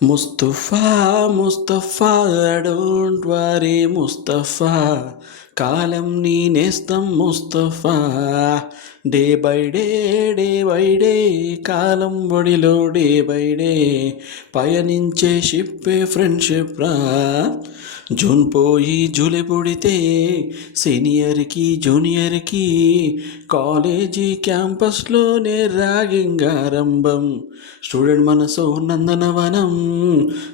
Mustafa Mustafa don't worry Mustafa కాలం నీ నేస్తం ముస్తఫా డే బై డే కాలం ఒడిలో డే పయనించే షిప్పే ఫ్రెండ్షిప్ రా జూన్ పోయి జూలై పుడితే సీనియర్కి జూనియర్కి కాలేజీ క్యాంపస్లోనే ర్యాగింగ్ ఆరంభం స్టూడెంట్ మనసు నందనవనం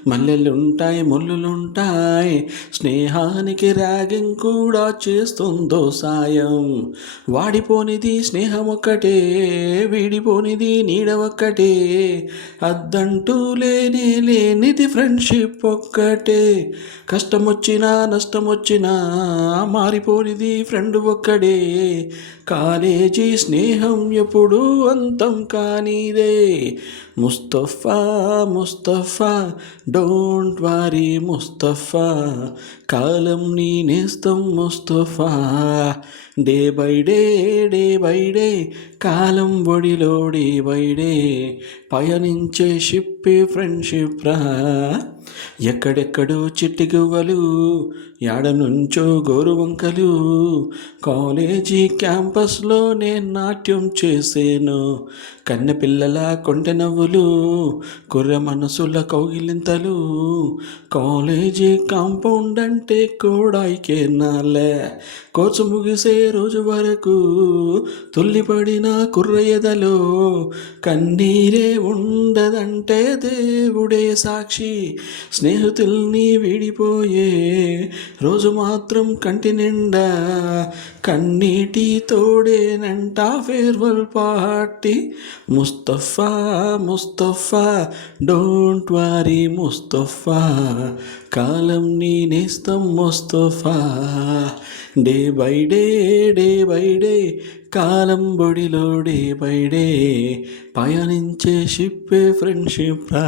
మల్లెలుంటాయి ముళ్ళులుంటాయి స్నేహానికి ర్యాగింగ్ కూడా చేస్తుందో సాయం వాడిపోనిది స్నేహం ఒక్కటే వీడిపోనిది నీడ ఒక్కటే అద్దంటూ లేనిది ఫ్రెండ్షిప్ ఒక్కటే కష్టం వచ్చినా నష్టం వచ్చినా మారిపోనిది ఫ్రెండ్ ఒక్కడే కాలేజీ స్నేహం ఎప్పుడు అంతం కానిదే ముస్తఫా ముస్తఫా డోంట్ వరీ ముస్తఫా కాలం నీ నేస్తం ముస్తఫా డే బై డే కాలం ఒడిలో డే పయనించే షిప్పే ఫ్రెండ్షిప్ రా ఎక్కడెక్కడో చిట్టి గువ్వలు యాడ నుంచో గోరువంకలు కాలేజీ క్యాంపస్లో నేను నాట్యం చేసేను కన్నెపిల్లల కొంటె నవ్వులు కుర్ర మనసుల కౌగిలింతలు కాలేజీ కాంపౌండ్ అంటే కోడాయికే నాలే కోర్సు ముగిసే రోజు వరకు తుల్లిపడిన కుర్ర ఎదలో కన్నీరే ఉండదంటే దేవుడే సాక్షి స్నేహితుల్ని వీడిపోయే రోజు మాత్రం కంటి నిండా కన్నీటి తోడేనంట farewell party Mustafa Mustafa don't worry Mustafa కాలం నీ నేస్తం ముస్తఫా డే బై డే కాలం బొడిలో డే పయనించే షిప్పే ఫ్రెండ్షిప్ రా